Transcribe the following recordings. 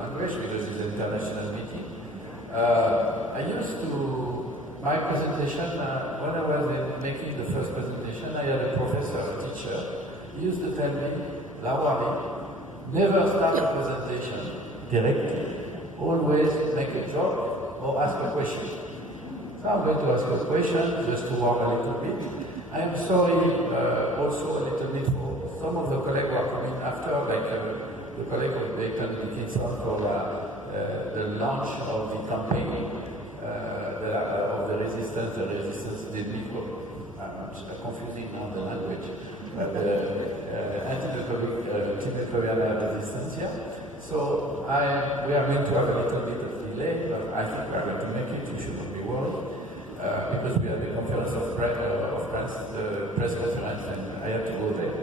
language because it's an international meeting. My presentation, when I was making the first presentation, I had a professor, a teacher, he used to tell me, Lawari, never start a presentation directly. Always make a joke or ask a question. So I'm going to ask a question just to warm a little bit. I am sorry also a little bit for some of the colleagues who are coming after, like the colleague of Bacon Dickinson for the launch of the campaign of the resistance des micro, I'm confusing now the language, antimicrobial resistance here. So we are going to have a little bit of delay, but I think we are going to make it. You shouldn't be worried, because we have the conference of press conference, and I have to go there.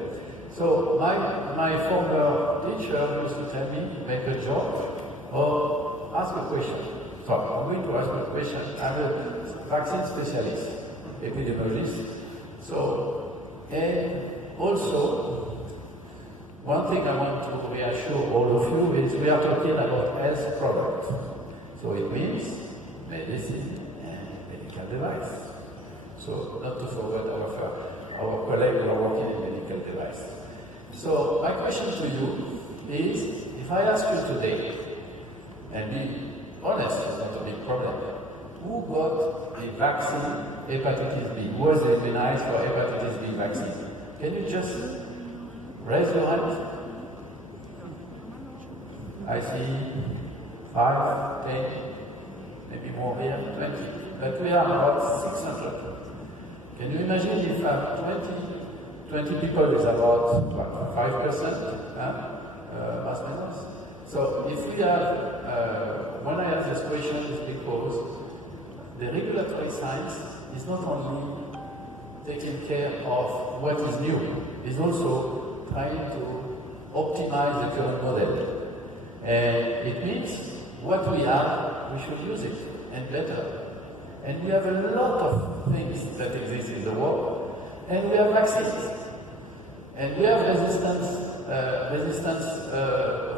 So my former teacher used to tell me, make a joke or ask a question. So I'm going to ask a question. I'm a vaccine specialist, epidemiologist. So, and also, one thing I want to reassure all of you is we are talking about health products. So it means medicine and medical device. So not to forget our colleagues who are working in medical device. So my question to you is, if I ask you today, and be honest, it's not a big problem, who got a vaccine, hepatitis B? Who was immunized for hepatitis B vaccine? Can you just raise your hand? I see 5, 10, maybe more here, 20. But we are about 600. Can you imagine if 20 people is about what, 5%? Mass measures? So if we have, when I ask this question is because the regulatory science is not only taking care of what is new, it's also trying to optimize the current model. And it means what we have, we should use it, and better. And we have a lot of things that exist in the world, and we have vaccines. And we have resistance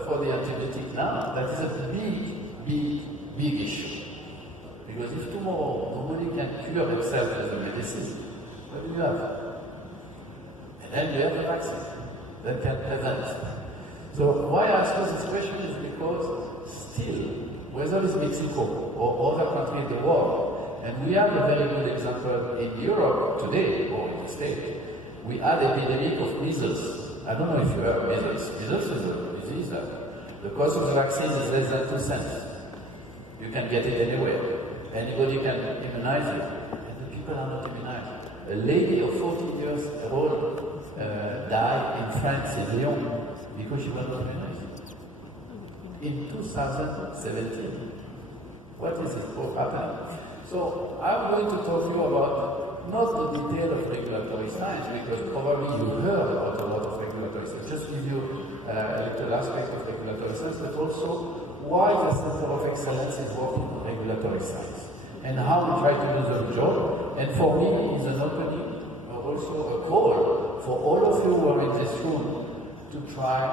for the antibiotic now. That is a big issue. Because if tomorrow nobody can cure himself with a medicine, what do you have? And then we have a vaccine that can prevent. So why I ask you this question is because still, whether it's Mexico or other countries in the world, and we have a very good example in Europe today, or in the States, we had an epidemic of measles. I don't know if you heard measles. Measles is a disease that the cost of the vaccine is less than 2 cents. You can get it anywhere. Anybody can immunize it. And the people are not immunized. A lady of 40 years old died in France, in Lyon, because she was not immunized. In 2017. What is this? What happened? So I'm going to talk to you about not the detail of regulatory science, because probably you heard about a lot of regulatory science. Just give you a little aspect of regulatory science, but also why the Center of Excellence is working on regulatory science and how we try to do the job. And for me, it's an opening, also a call for all of you who are in this room to try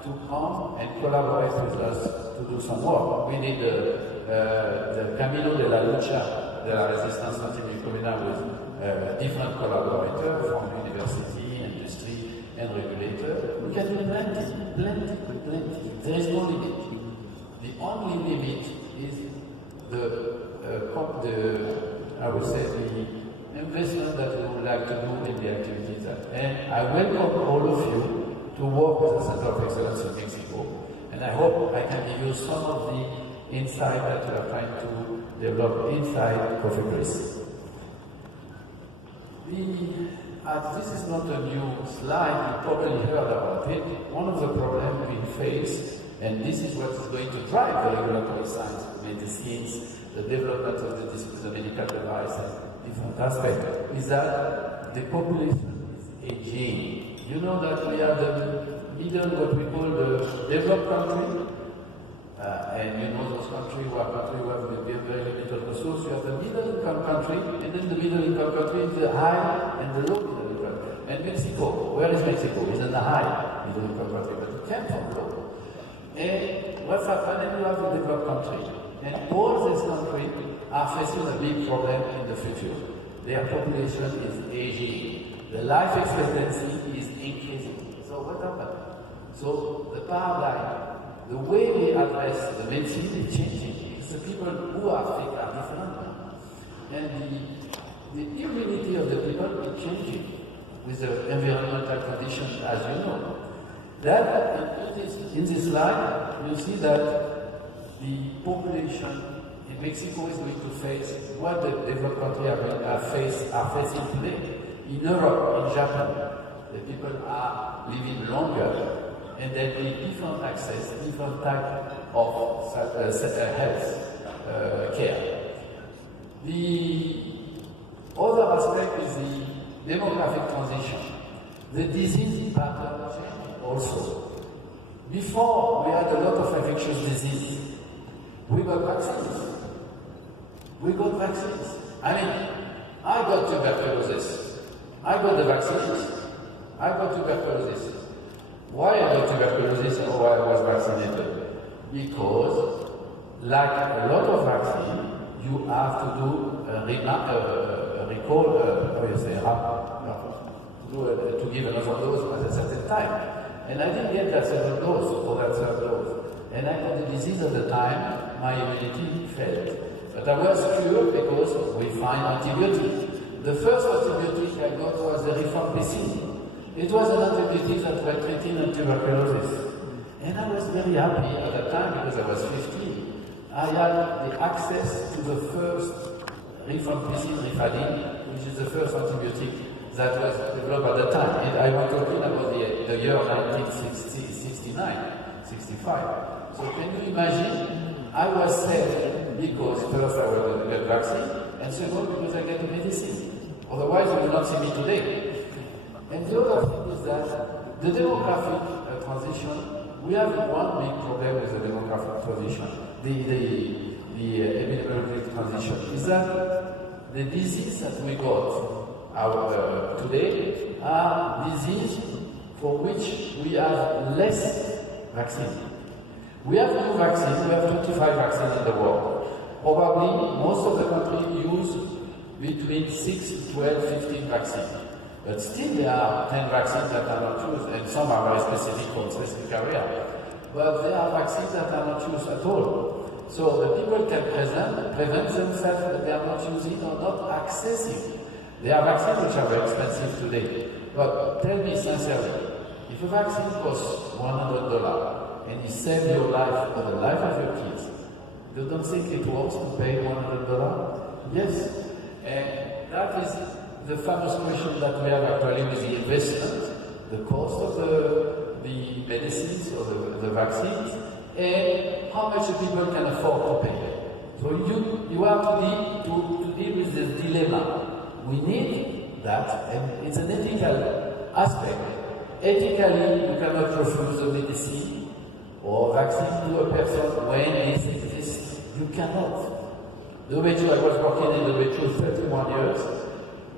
to come and collaborate with us to do some work. We need the Camino de la Lucha de la Resistance Antimicrobiana with different collaborators from university, industry, and regulator. We can do plenty. There is no limit. The only limit is I would say, the investment that we would like to do in the activities. And I welcome all of you to work with the Center of Excellence in Mexico. And I hope I can give you some of the insight that we are trying to develop inside Coffee Press. This is not a new slide, you probably heard about it. One of the problems we face, and this is what is going to drive the regulatory science, medicines, the development of the medical device and different aspects, is that the population is aging. You know that we are the middle, what we call the developed country, and you know those countries who have very limited resources. You have the middle income country, and then the middle income country is the high and the low middle income. And Mexico, where is Mexico? It's in the high middle income country, but it came from low. And what's happened? And you have a developed country. And all these countries are facing a big problem in the future. Their population is aging. The life expectancy is increasing. So what happened? So the paradigm, the way we address the medicine is changing. It's the people who are sick are different. And the immunity of the people is changing with the environmental conditions, as you know. That in this slide, you see that the population in Mexico is going to face what the developed countries are facing today. In Europe, in Japan, the people are living longer and they need different access, different type of health care. The other aspect is the demographic transition. The disease pattern change also. Before, we had a lot of infectious disease. We got vaccines. I mean, I got tuberculosis. I got the vaccines. I got tuberculosis. Why I got tuberculosis and why I was vaccinated? Because, like a lot of vaccine, you have to do a recall, to give another dose at a certain time. And I didn't get that second dose or that third dose. And I got the disease at the time, my immunity failed. But I was cured because we find antibiotics. The first antibiotic I got was the rifampicin. It was an antibiotic that was treating tuberculosis. And I was very happy at that time because I was 15. I had the access to the first rifampicin, rifadin, which is the first antibiotic that was developed at the time. And I was talking about the year 1969, 65. So can you imagine? I was saved because first I was the vaccine, and second because I get the medicine. Otherwise, you will not see me today. And the other thing is that the demographic transition, we have one big problem with the demographic transition, the epidemiologic transition, is that the disease that we got today are diseases for which we have less vaccine. We have new vaccines, we have 25 vaccines in the world. Probably most of the countries use between 6, 12, 15 vaccines. But still there are 10 vaccines that are not used, and some are very specific for specific area. But there are vaccines that are not used at all. So the people can prevent themselves that they are not using or not accessing. There are vaccines which are very expensive today. But tell me sincerely, if a vaccine costs $100 and it saves your life or the life of your kids, you don't think it works to pay $100? Yes. And that is the famous question that we have actually with the investment, the cost of the medicines or the vaccines, and how much the people can afford to pay. So you have to deal with this dilemma. We need that, and it's an ethical aspect. Ethically, you cannot refuse the medicine or vaccine to a person when it exists. You cannot. The WHO, I was working in the WHO 31 years.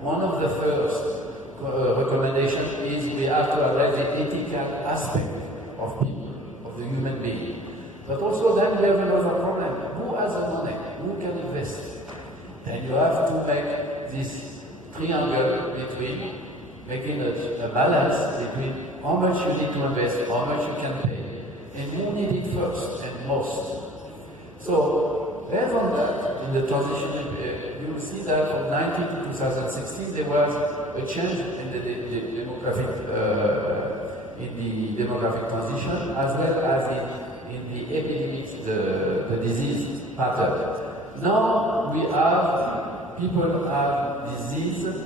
One of the first recommendations is we have to address the ethical aspect of people, of the human being. But also then we have another problem. Who has the money? Who can invest? And you have to make this triangle between making a balance between how much you need to invest, how much you can pay, and who need it first and most. So, based on that, in the transition, you will see that from 19 to 2016 there was a change in the demographic transition as well as in the epidemics, the disease pattern. Now we have people have diseases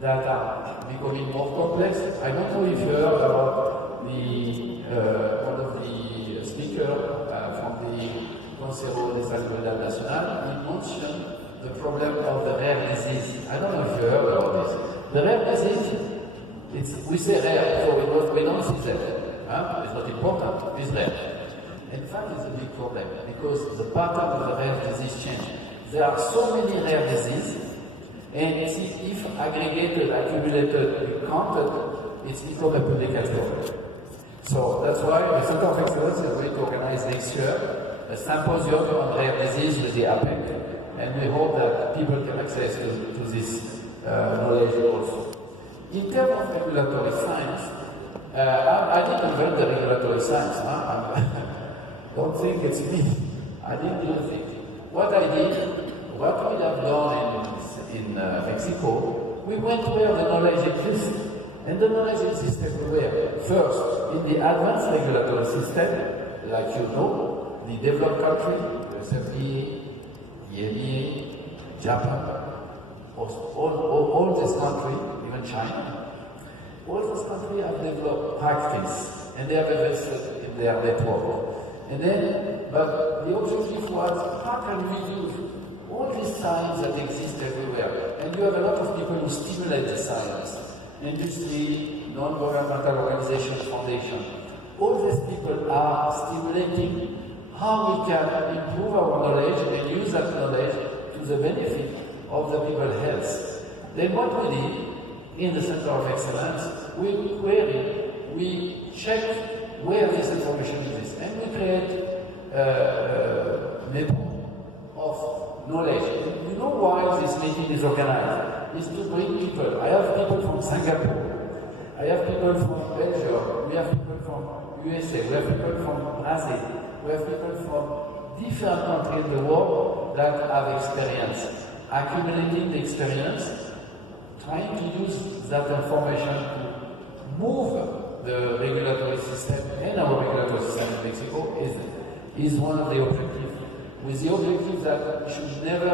that are becoming more complex. I don't know if you heard about one of the speakers from the Consejo de Salud Nacional. He mentioned the problem of the rare disease. I don't know if you heard about this. The rare disease, we say rare, so we don't see that. It's not important, it's rare. In fact, it's a big problem because the pattern of the rare disease changes. There are so many rare diseases, and if aggregated, accumulated, counted, it's become a public health problem. So that's why the Center of Excellence is going to organize organize next year a symposium on rare disease with the APEC, and we hope that people can access to this knowledge also. In terms of regulatory science, I didn't invent the regulatory science. Don't think it's me. I didn't do anything. What I did, what we have done in Mexico, we went where the knowledge exists. And the knowledge exists everywhere. First, in the advanced regulatory system, like you know, the developed country, the FDA, EMA, Japan, all this country, even China, all those countries have developed practice and they have invested in their network. And then, but the objective was, how can we use all these science that exists everywhere? And you have a lot of people who stimulate the science. Industry, non-governmental organization, foundation. All these people are stimulating how we can improve our knowledge and use that knowledge to the benefit of the people's health. Then what we did in the Center of Excellence, we query, we check where this information is, and we create a network of knowledge. And you know why this meeting is organized? Is to bring people. I have people from Singapore, I have people from Belgium, we have people from USA, we have people from Brazil, we have people from different countries in the world that have experience, accumulating the experience, trying to use that information to move the regulatory system and our regulatory system in Mexico is one of the objectives, with the objective that we should never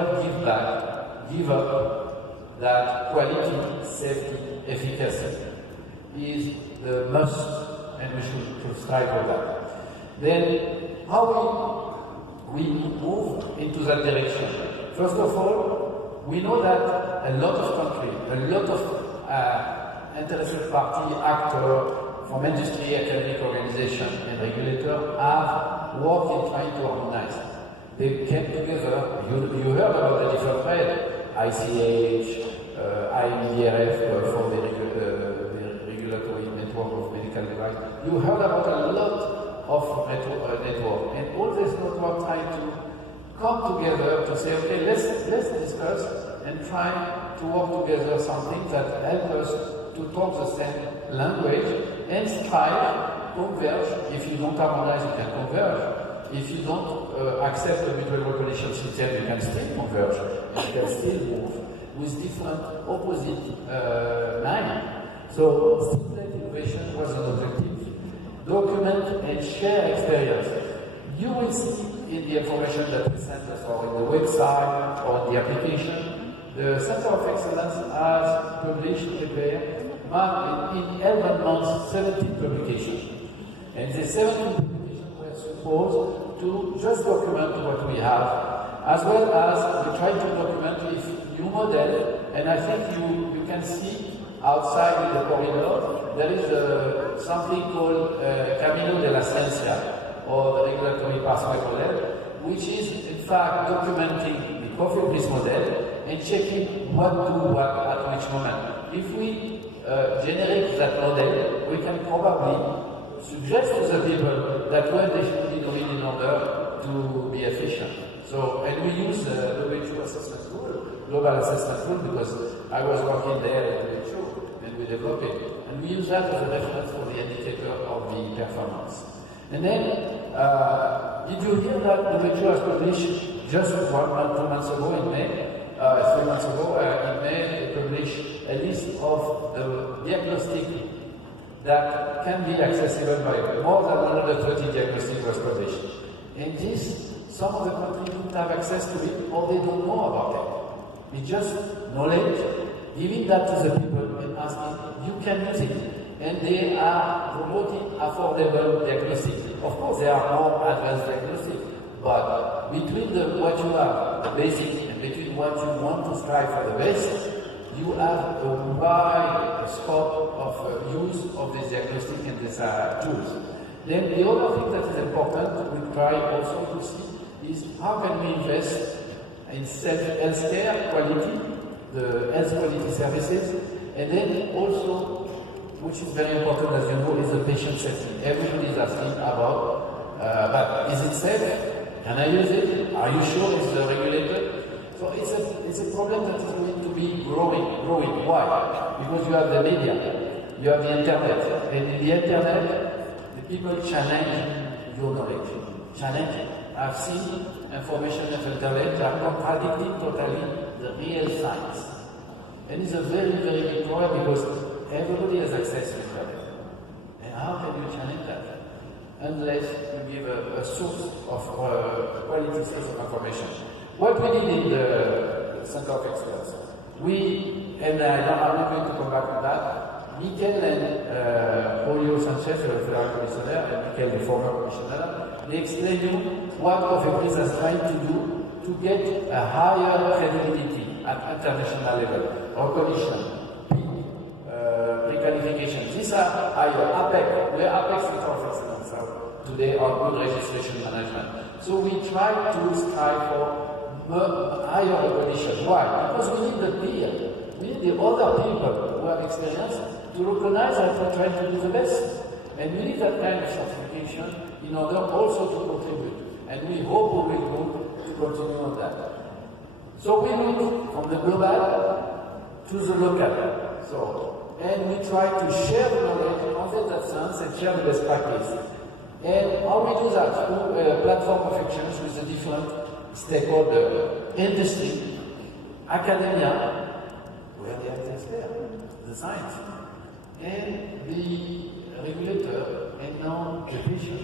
give up that quality, safety, efficacy is the must, and we should strive for that. Then, how we move into that direction? First of all, we know that a lot of countries, a lot of interested party, actors from industry, academic organization, and regulator are working trying to harmonize. They came together. You heard about the different trade. ICH, IMDRF for the regulatory network of medical devices. You heard about a lot of network, and all this network trying to come together to say, okay, let's discuss and try to work together something that helps us to talk the same language and strive, converge. If you don't harmonize, you can converge. If you don't accept the mutual recognition system, you can still converge and you can still move with different opposite lines. So, stimulate innovation was an objective. Document and share experience. You will see in the information that we sent us, or in the website, or in the application, the Center of Excellence has published, in 11 months, 17 publications. And the 17 publications were supposed to just document what we have, as well as we try to document with new model, and I think you can see outside in the corridor, there is something called Camino de la Ciencia, or the regulatory pathway model, which is in fact documenting the coffee bliss model and checking what do what at which moment. If we generate that model, we can probably suggest to the people that when they should be doing in order to be efficient. So, and we use the WHO assessment tool, global assessment tool, because I was working there at the WHO, and we developed it. And we use that as a reference for the indicator of the performance. And then, did you hear that the WHO has published just 1 month, 2 months ago in May, 3 months ago, in May, they published a list of the diagnostic that can be accessible by more than 130 diagnostics was published. And this, some of the countries don't have access to it, or they don't know about it. It's just knowledge, giving that to the people and asking, you can use it. And they are promoting affordable diagnostics. Of course, there are more advanced diagnostics, but between what you have, the basic, and between what you want to strive for the best, you have a wide scope of use of this diagnostic and these tools. Then the other thing that is important, we try also to see, is how can we invest in healthcare quality, the health quality services, and then also, which is very important as you know, is the patient safety. Everybody is asking about, but is it safe? Can I use it? Are you sure it's regulated? So it's a problem that is going to be growing. Why? Because you have the media, you have the internet, and in the internet, the people challenge your knowledge. Challenge it. I've seen information of internet that are contradicting totally the real science. And it's a very, very big problem because everybody has access to internet. And how can you challenge that? Unless you give a source of quality source of information. What we did in the Center of Experts, and I'm not going to come back to that, Mikel and Julio Sanchez, the federal commissioner, and Mikel, the former commissioner, they explain you what Cofepris is trying to do to get a higher credibility at international level, recognition, pre-qualification. These are higher, APEC, we are APEC Center of Excellence today on good registration management. So we try to strive for higher recognition. Why? Because we need the peer, we need the other people who have experience to recognize that we're trying to do the best. And we need that kind of certification in order also to contribute. And we hope we will go to continue on that. So we look from the global to the local. And we try to share the knowledge, convey that sense, and share the best practice. And how we do that? Through a platform of actions with the different stakeholders, industry, academia, where they are there, the science, and the regulator, and now the patient.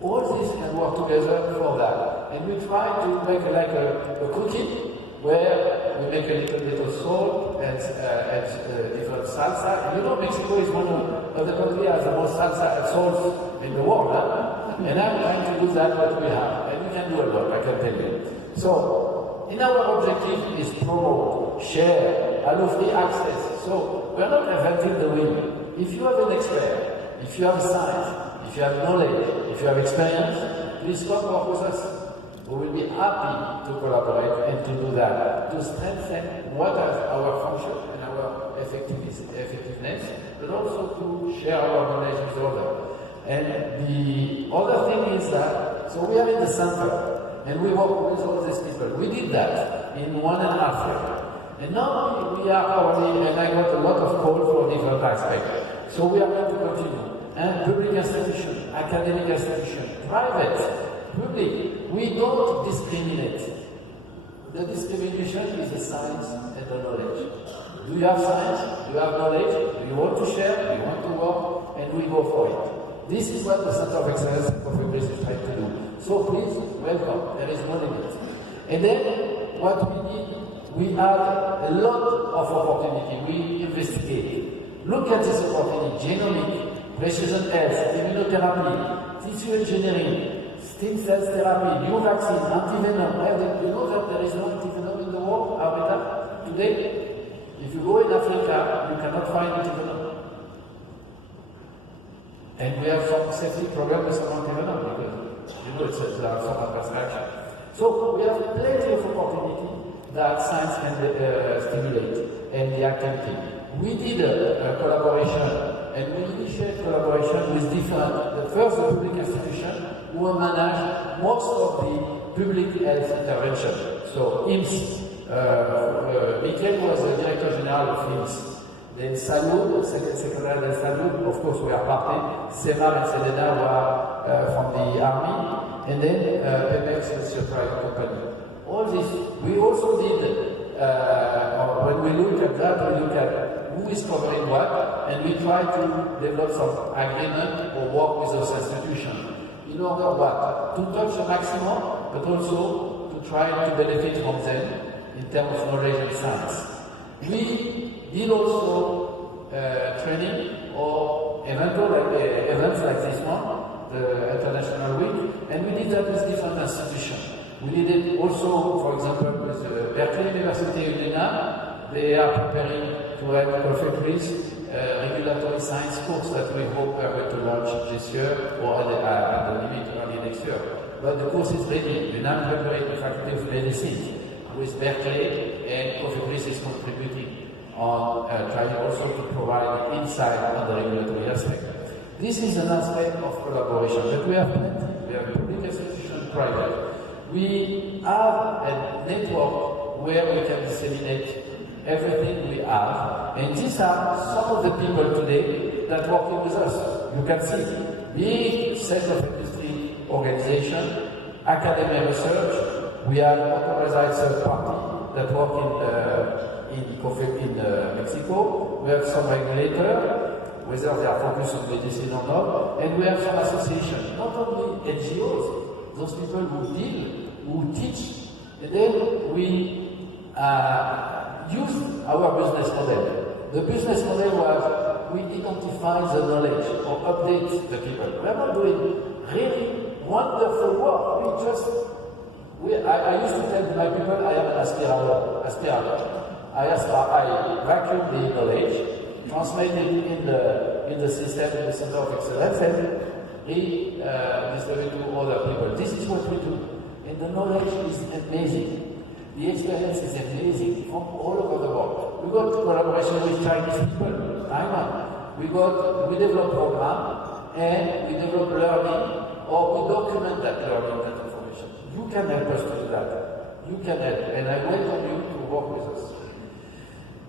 All this can work together for that. And we try to make like a cookie where we make a little bit of salt and different salsa. And you know, Mexico is one of the countries that has the most salsa and salt in the world. Huh? And I'm trying to do that what we have. And we can do a lot, I can tell you. So, in our objective is promote, share, allow free access. So, we're not inventing the wheel. If you have an expert, if you have science, if you have knowledge, if you have experience, please come work with us. We will be happy to collaborate and to do that, to strengthen what is our function and our effectiveness, but also to share our knowledge with others. And the other thing is that, so we are in the center, and we work with all these people. We did that in 1.5 years. And now we are already, and I got a lot of calls for different aspects. So we are going to continue. And public institution, academic institution, private, public, we don't discriminate. The discrimination is the science and the knowledge. Do you have science? Do you have knowledge? Do you want to share? Do you want to work? And we go for it. This is what the Center of Excellence for Cofepris is trying to do. So please, welcome. There is no limit. And then, what we did, we had a lot of opportunity. We investigate. Look at this opportunity. Genomic, precision health, immunotherapy, tissue engineering, stem cell therapy, new vaccine, antivenom. You know that there is no antivenom in the world, Arvita, today? If you go in Africa, you cannot find antivenom. And we have some safety program with some antivenom because, you know, there are some adverse reactions. So we have plenty of opportunity that science can stimulate and the activity. We did a collaboration and we initiated collaboration with the first public institution who will manage most of the public health intervention. So IMSS, Mikel was the Director General of IMSS. Then Salud, Secretary del Salud, of course we are party. CEMAR and Sedena were from the army. And then Pemex is a private company. All this, we also did, when we look at that, we look at who is covering what, and we try to develop some agreement or work with those institutions. In order what? To touch the maximum, but also to try to benefit from them in terms of knowledge and science. We did also training or events like this one, the International Week, and we did that with different institutions. We did it also, for example, with Berkeley University in UNA. They are preparing to have Cofepris regulatory science course that we hope are going to launch this year or at the limit early next year. But the course is ready. UNA preparing the Faculty of Medicine with Berkeley, and Cofepris is contributing on trying also to provide insight on the regulatory aspect. This is an aspect of collaboration, but we have plenty. We have public private. We have a network where we can disseminate everything we have, and these are some of the people today that working with us. You can see big set of industry organization, academic research. We have authorized third party that work in Mexico. We have some regulator, whether they are focused on medicine or not, and we have some association, not only NGOs, those people who deal, who teach, and then we use our business model. The business model was we identify the knowledge or update the people. We are not doing really wonderful work. I used to tell my people I am an aspirator. I vacuum the knowledge, translate it in the system, in the center of excellence, and redistribute to other people. This is what we do. And the knowledge is amazing. The experience is amazing from all over the world. We got collaboration with Chinese people, Taiwan. We develop program and we develop learning, or we document that learning, that information. You can help us to do that. You can help, and I welcome you to work with us.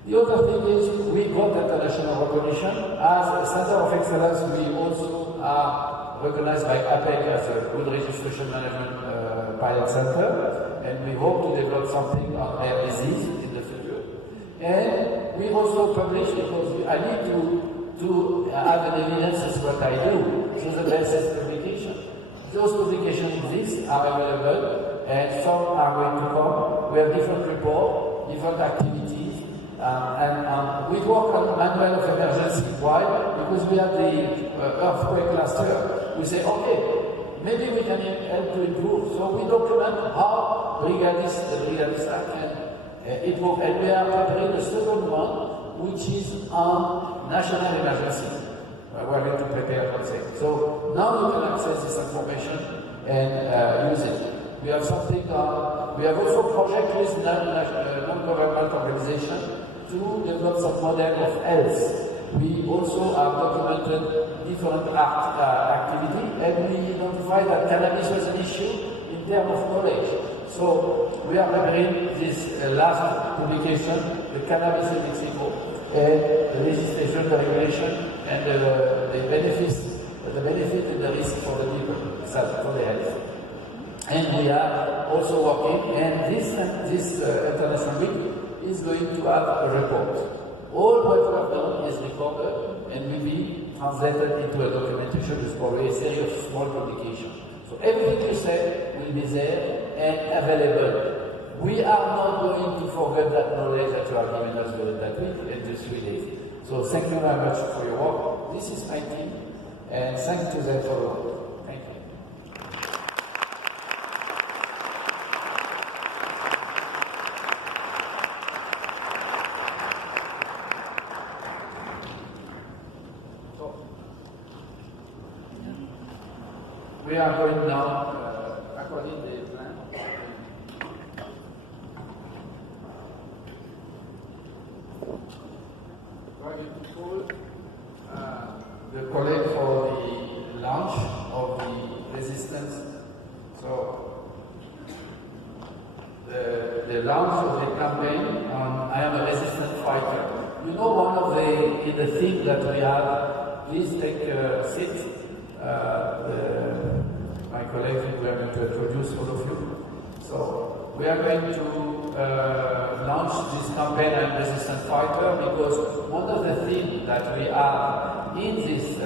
The other thing is we got international recognition. As a center of excellence, we also are recognized by APEC as a good registration management pilot center, and we hope to develop something on rare disease in the future. And we also publish, because I need to have an evidence as what I do, so the best publication. Those publications exist, are available, and some are going to come. We have different reports, different activities, and we work on manual of emergency. Why? Because we had the earthquake last year. We say, okay, maybe we can help to improve. So we document how the Brigadist Act can improve. And we are preparing the second one, which is on national emergency. We are going to prepare for it. So now you can access this information and use it. We have something we have also project with non-government organization to develop some model of health. We also have documented different activity, and we identify that cannabis was an issue in terms of knowledge. So we are preparing this last publication, the cannabis in Mexico, and the legislation, the regulation, and the benefit and the risk for the people, for the health. And we are also working, and this international week is going to have a report. All what we have done is recorded and will be translated into a documentation with probably a series of small publications. So everything we said will be there and available. We are not going to forget that knowledge that you are giving us during that week and these 3 days. So thank you very much for your work. This is my team, and thanks to them for the work. Thank you. We are going now according to the plan. Going to call the colleague for the launch of the resistance. So the launch of the campaign on I am a resistant fighter. You know, one of the things that we have, please take a seat. My colleagues we are going to introduce all of you. So we are going to launch this campaign on resistant fighter, because one of the things that we are in this